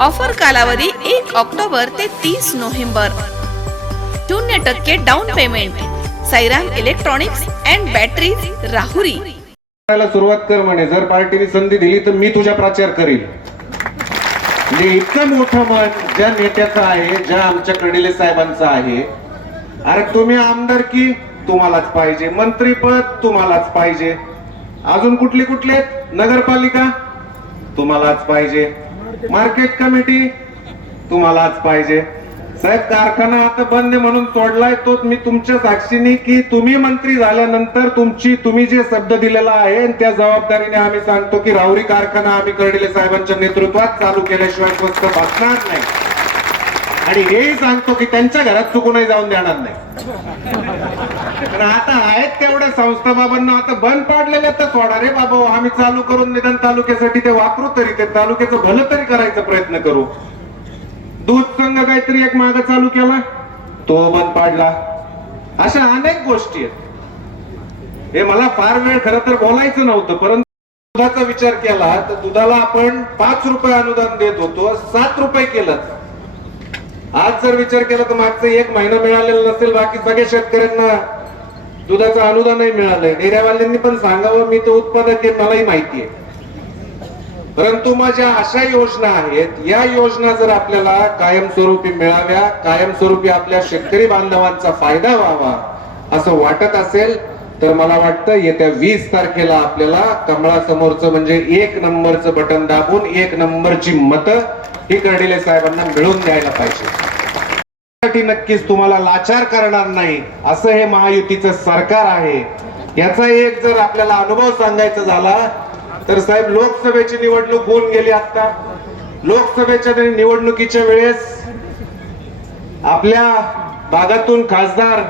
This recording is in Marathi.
ऑफर कालावधी एक ऑक्टोबर ते तीस नोव्हेंबर. शून्य टक्के down payment. Sairam electronics and battery Rahuri. करायला सुरुवात कर म्हणे. जर पार्टीने संधी दिली तर मी तुझ्या प्रचार करीन. म्हणजे इतकं मोठं मत ज्या नेत्याचं आहे ज्या आमच्या कडिले साहेबांचं आहे अरे तुम्ही आमदार की तुम्हालाच पाहिजे. मंत्रीपद तुम्हालाच पाहिजे. अजून कुठले कुठले नगरपालिका तुम्हालाच पाहिजे. मार्केट कमिटी तुम्हालाच पाहिजे. साहेब कारखाना आता बंद म्हणून सोडलाय तो मी तुमच्या साक्षीने की तुम्ही मंत्री झाल्यानंतर तुमची तुम्ही जे शब्द दिलेला आहे त्या जबाबदारीने आम्ही सांगतो की राहुरी कारखाना आम्ही कर्डिले साहेबांच्या नेतृत्वात चालू केल्याशिवाय स्वस्त बसणार नाही. आणि हे सांगतो की त्यांच्या घरात चुकूनही जाऊन देणार नाही. पण आता आहेत तेवढ्या संस्था बाबांना आता बंद पाडलेल्या तर सोडा रे बाबा आम्ही चालू करून निदान तालुक्यासाठी ते वापरू तरी ते तालुक्याचं भलं तरी करायचा प्रयत्न करू. दूध संघ काहीतरी एक माग चालू केला तो बंद पाडला. अशा अनेक गोष्टी आहेत. हे मला फार वेळ खरं तर बोलायचं नव्हतं परंतु दुधाचा विचार केला तर दुधाला आपण पाच रुपये अनुदान देत होतो सात रुपये केलं. आज जर विचार केला तर मागचं एक महिना मिळालेला नसेल बाकी सगळ्या शेतकऱ्यांना दुधाचं अनुदानही मिळालंय. डेऱ्यावाल्यांनी पण सांगावं मी तो उत्पादक आहे मलाही माहिती आहे. परंतु माझ्या अशा योजना आहेत या योजना जर आपल्याला कायमस्वरूपी मिळाव्या कायमस्वरूपी आपल्या शेतकरी बांधवांचा फायदा व्हावा असं वाटत असेल तर मला वाटतं येत्या वीस तारखेला आपल्याला कमळासमोरचं म्हणजे एक नंबरचं बटन दाबून एक नंबरची मतं ही कर्डिले साहेबांना मिळवून द्यायला पाहिजे. नक्कीच तुम्हाला लाचार करणार नाही असं हे महायुतीचं सरकार आहे. याचा एक जर आपल्याला अनुभव सांगायचा झाला तर साहेब लोकसभेची निवडणूक होऊन गेली आता लोकसभेच्या निवडणुकीच्या वेळेस आपल्या भागातून खासदार